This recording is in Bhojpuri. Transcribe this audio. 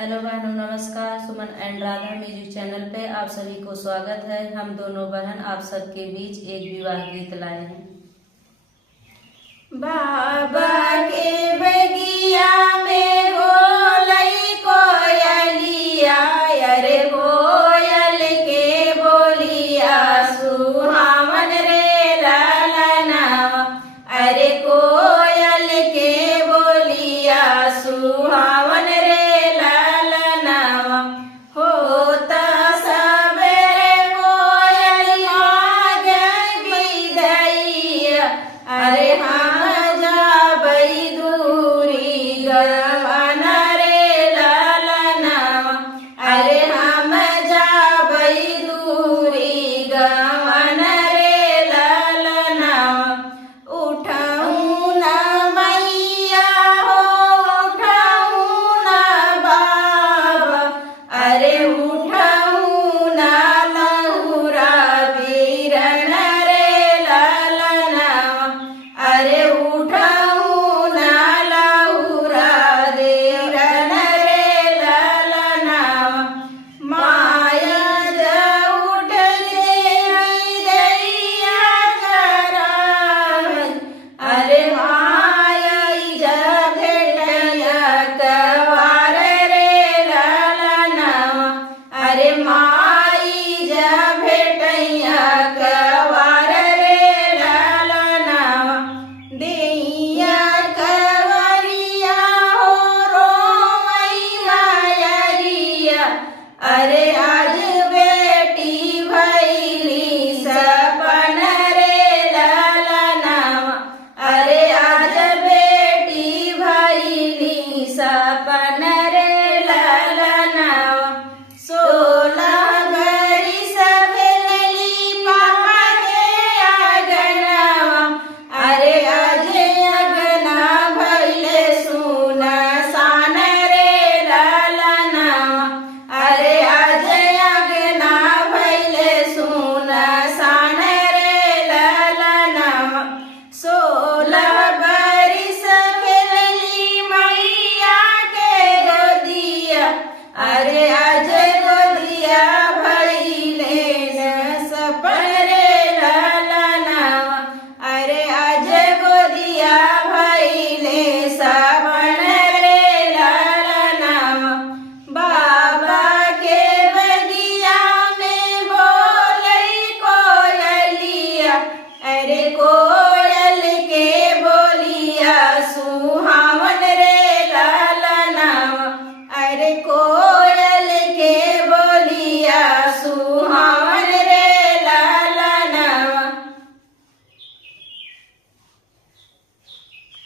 हेलो बहनों, नमस्कार। सुमन एंड राधा म्यूजिक चैनल पे आप सभी को स्वागत है। हम दोनों बहन आप सबके बीच एक विवाह गीत लाए हैं। बाबा के बगिया में बोलई कोयलिया, अरे कोयल के बोलिया सुहावन रे ललनावा, अरे कोयल के बोलिया सुहावन रे ललनावा। होता सबेरे कोयल मागे बिदैया, अरे हम जाबई दूरी गवन रे ललनावा, अरे हम जाबई दूरी गवन रे ललनावा। उठाऊं न मैया हो, उठाऊं न बाबा, अरे उठाऊं न लहुरा बीरन रे ललनावा, अरे उठाऊं न लहुरा बीरन रे ललनावा। माया ज उठले दैया कराहन, अरे माया ज भेटया कवार रे ललनावा, अरे माई ज भेटया कवार रे ललनावा। देहिया कवरिया हो रोमई मायरिया, अरे